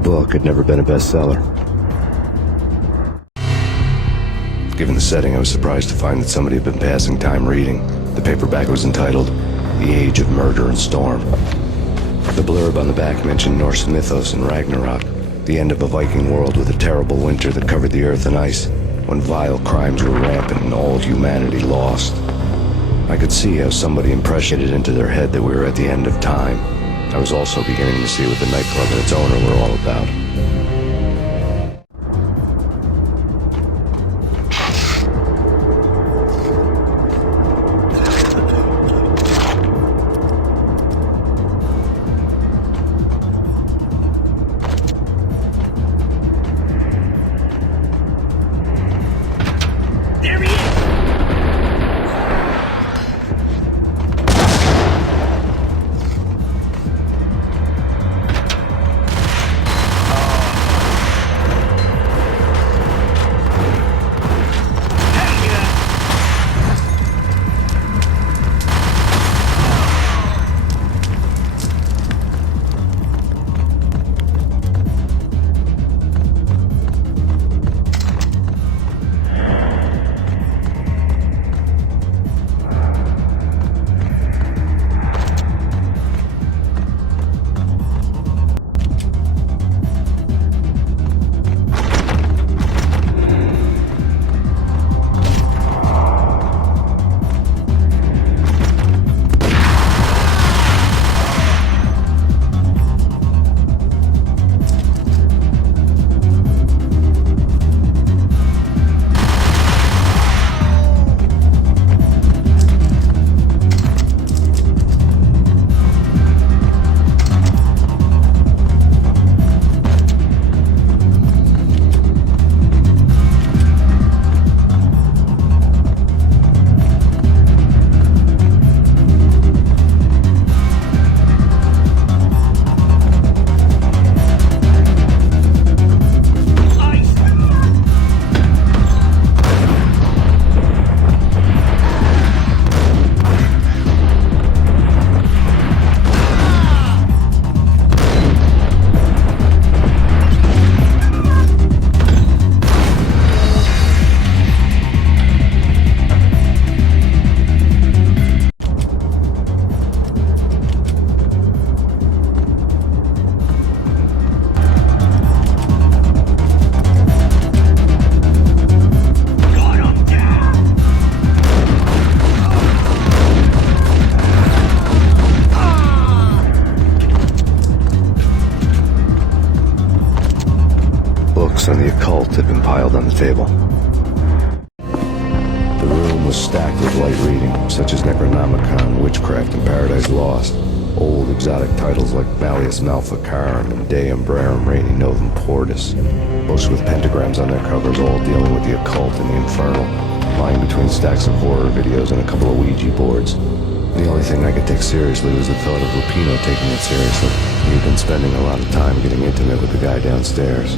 book had never been a bestseller. Given the setting, I was surprised to find that somebody had been passing time reading. The paperback was entitled The Age of Murder and Storm. The blurb on the back mentioned Norse mythos and Ragnarok, the end of a Viking world with a terrible winter that covered the earth in ice, when vile crimes were rampant and all humanity lost. I could see how somebody impressioned it into their head that we were at the end of time. I was also beginning to see what the nightclub and its owner were all about. And the occult had been piled on the table. The room was stacked with light reading, such as Necronomicon, Witchcraft, and Paradise Lost. Old exotic titles like Malleus Maleficarum and De Umbrarum Reini Novum Portus, most with pentagrams on their covers, all dealing with the occult and the infernal, lying between stacks of horror videos and a couple of Ouija boards. The only thing I could take seriously was the thought of Lupino taking it seriously. He'd been spending a lot of time getting intimate with the guy downstairs.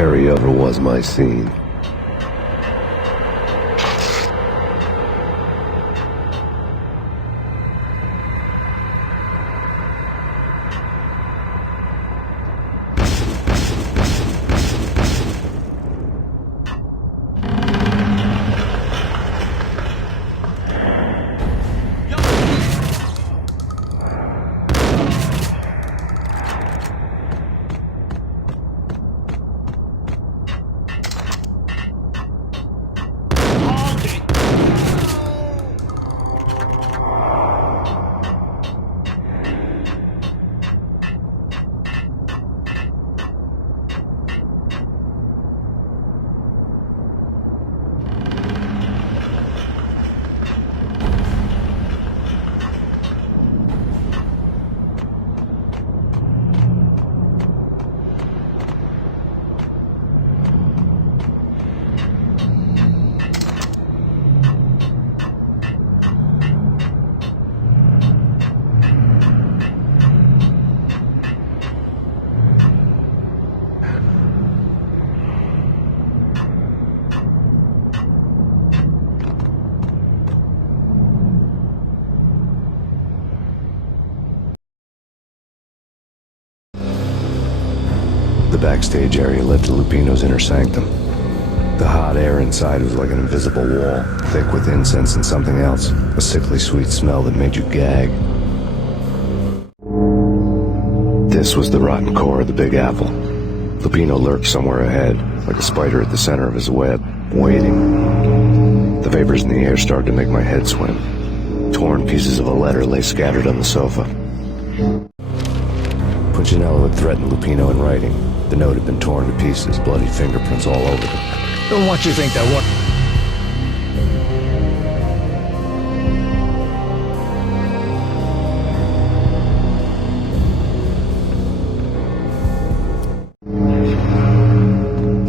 carryover was my scene. The backstage area led to Lupino's inner sanctum. The hot air inside was like an invisible wall, thick with incense and something else, a sickly sweet smell that made you gag. This was the rotten core of the Big Apple. Lupino lurked somewhere ahead, like a spider at the center of his web, waiting. The vapors in the air started to make my head swim. Torn pieces of a letter lay scattered on the sofa. Punchinello had threatened Lupino in writing. The note had been torn to pieces, bloody fingerprints all over it. Then what you think that was?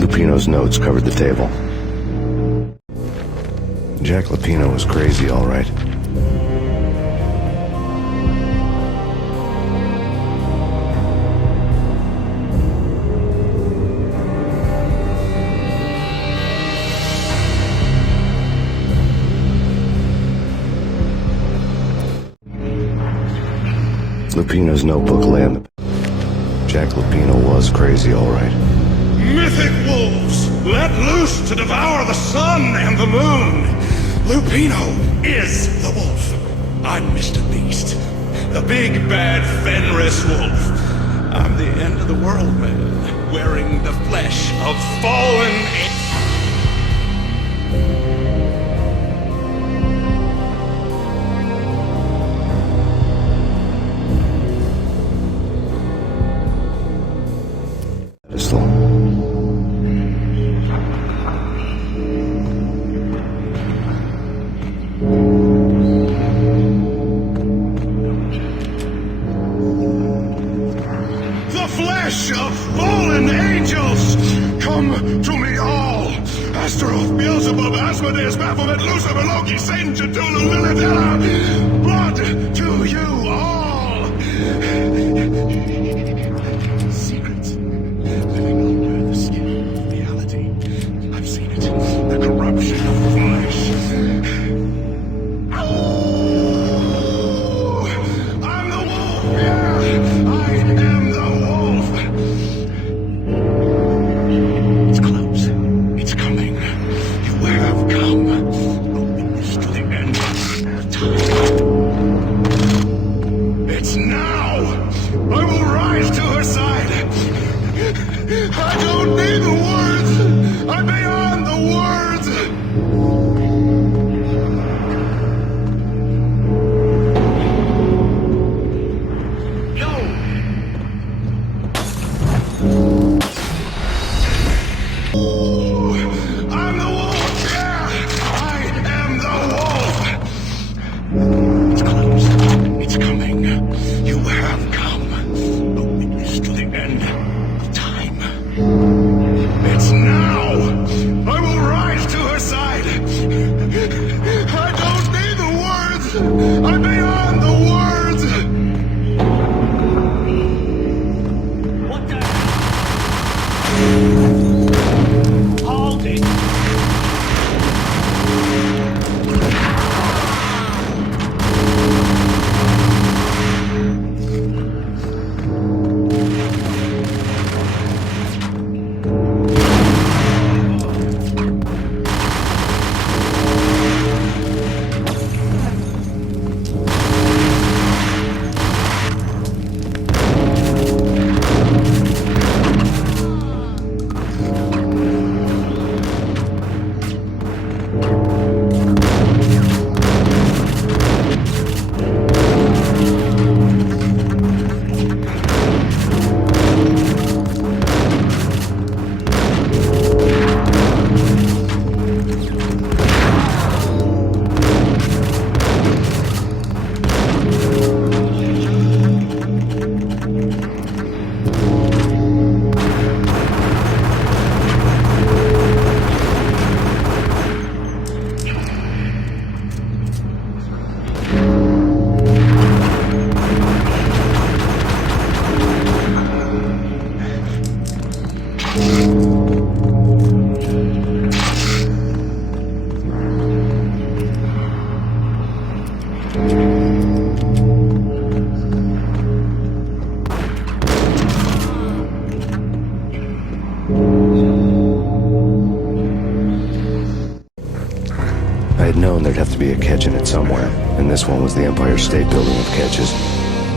Lupino's notes covered the table. Jack Lupino was crazy, all right. Lupino's notebook lay on the... Jack Lupino was crazy, all right. Mythic wolves, let loose to devour the sun and the moon. Lupino is the wolf. I'm Mr. Beast, the big bad Fenris wolf. I'm the end of the world man, wearing the flesh of fallen... of fallen angels! Come to me all! Astaroth, Beelzebub, Asmodeus, Baphomet, Lucifer, Loki, Satan, Cthulhu, Lilith, blood to you all! Secret, living under the skin of reality. I've seen it, the corruption of flesh. I'm the wolf, yeah! I am the wolf! It's close. It's coming. You have come. A witness to the end of time. It's now! I will rise to her side! I don't need the words! I'm beyond the words! I'm the wolf! Yeah! I am the wolf! It's close. It's coming. You have come. A witness to the end of time. It's now! I will rise to her side! I don't need the words! I'm beyond the words! What the... catching it somewhere, and this one was the Empire State Building of catches.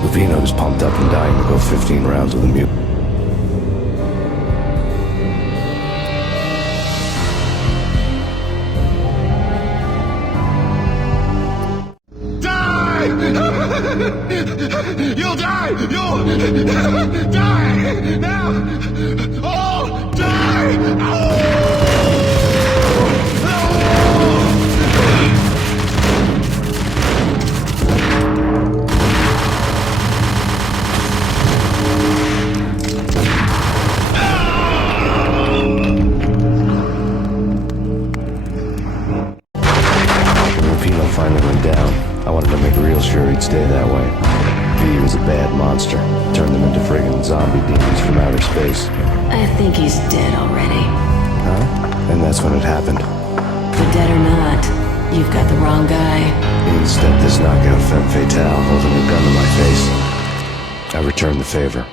Lupino was pumped up and dying to go 15 rounds with a mutant. Die! You'll die! You'll die! Now! All die! Lupino finally went down. I wanted to make real sure he'd stay that way. V was a bad monster. Turned them into friggin' zombie demons from outer space. I think he's dead already. Huh? And that's when it happened. But dead or not, you've got the wrong guy. Instead, this knockout femme fatale holding a gun to my face. I returned the favor.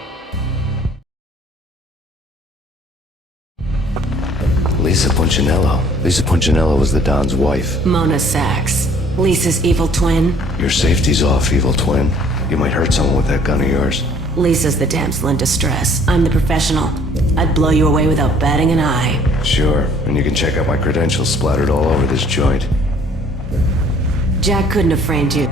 Lisa Punchinello. Lisa Punchinello was the Don's wife. Mona Sachs. Lisa's evil twin. Your safety's off, evil twin. You might hurt someone with that gun of yours. Lisa's the damsel in distress. I'm the professional. I'd blow you away without batting an eye. Sure, and you can check out my credentials splattered all over this joint. Jack couldn't have framed you.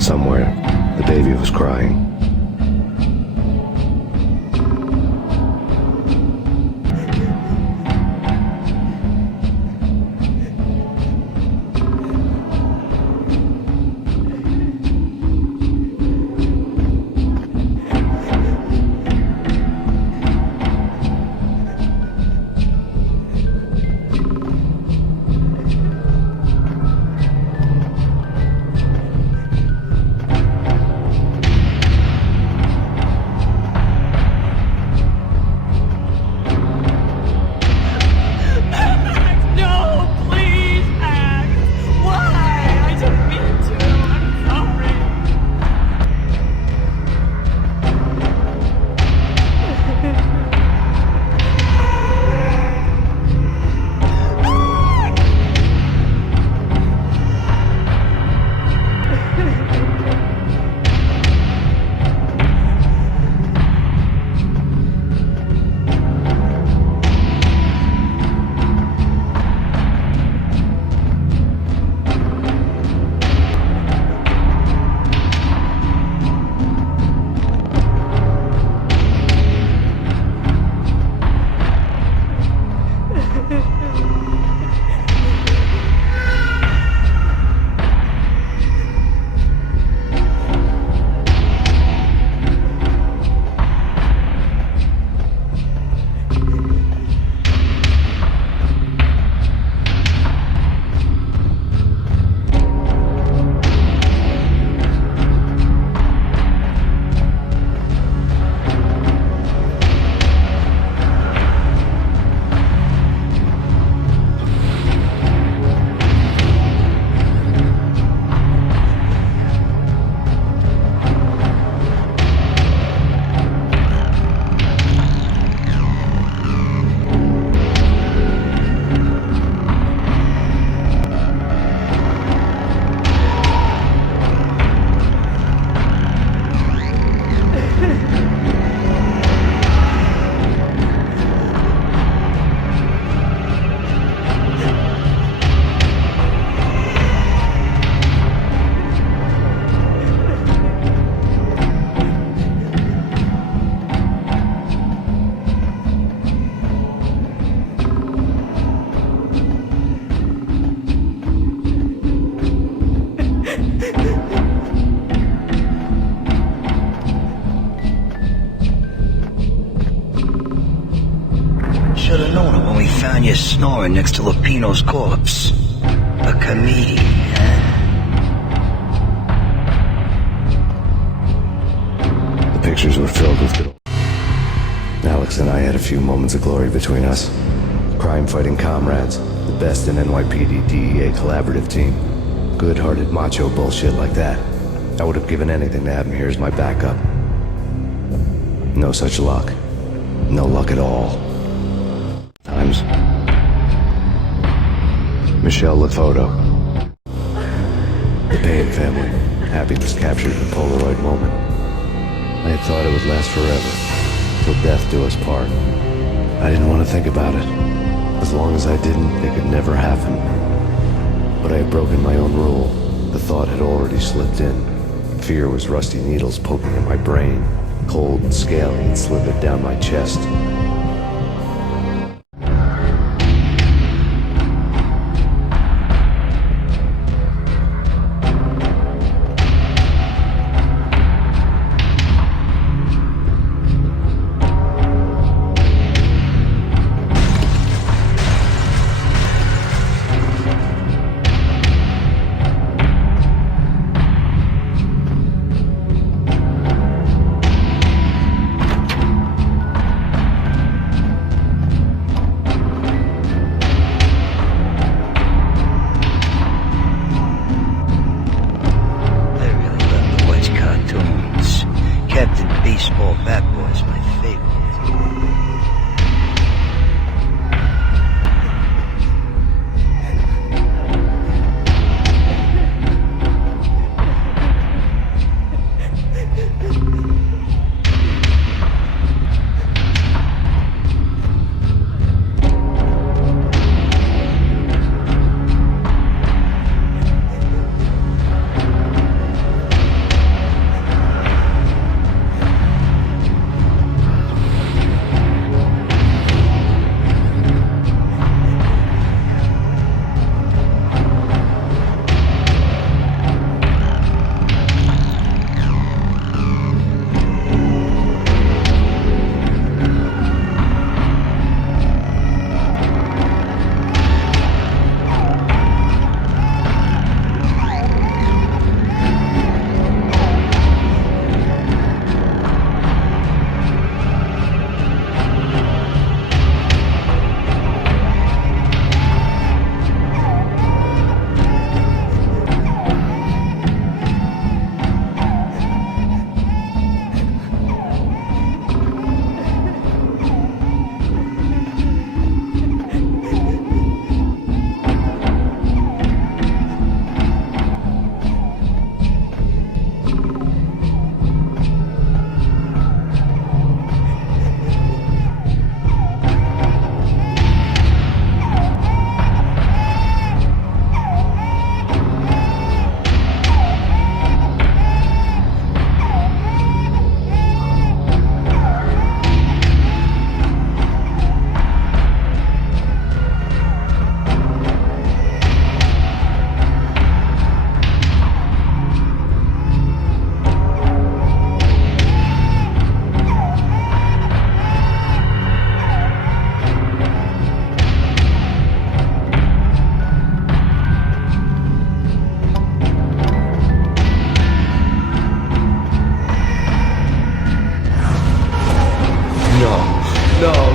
Somewhere, the baby was crying. Should have known it when we found you snoring next to Lupino's corpse. A comedian, huh? pictures were filled with good. Alex and I had a few moments of glory between us. Crime-fighting comrades, the best in NYPD DEA collaborative team. Good-hearted macho bullshit like that. I would have given anything to have him here as my backup. No such luck. No luck at all. Times. Michelle Lefoto. The Payne family. Happiness captured in a Polaroid moment. I had thought it would last forever. Till death do us part. I didn't want to think about it. As long as I didn't, it could never happen. But I had broken my own rule. The thought had already slipped in. Fear was rusty needles poking at my brain. Cold and scaly, it slithered down my chest. Baseball bat boy's my favorite.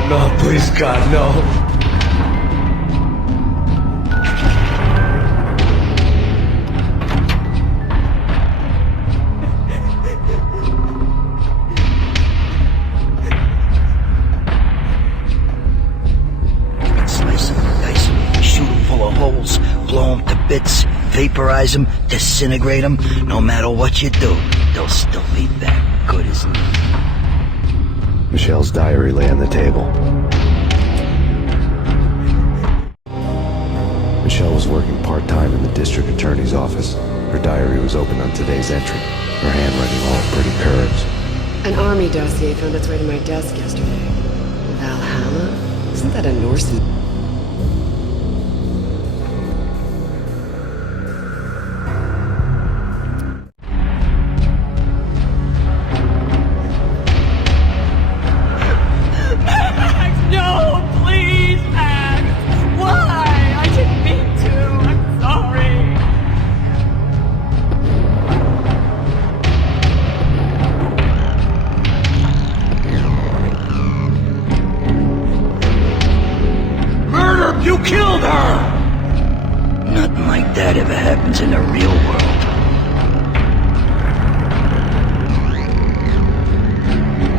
No, please, God, no. Slice them, dice them, shoot them full of holes, blow them to bits, vaporize them, disintegrate them. No matter what you do, they'll still be that good as new. Michelle's diary lay on the table. Michelle was working part-time in the district attorney's office. Her diary was open on today's entry, her handwriting all pretty curves. An army dossier found its way to my desk yesterday. Valhalla? Isn't that a Norse? that ever happens in the real world.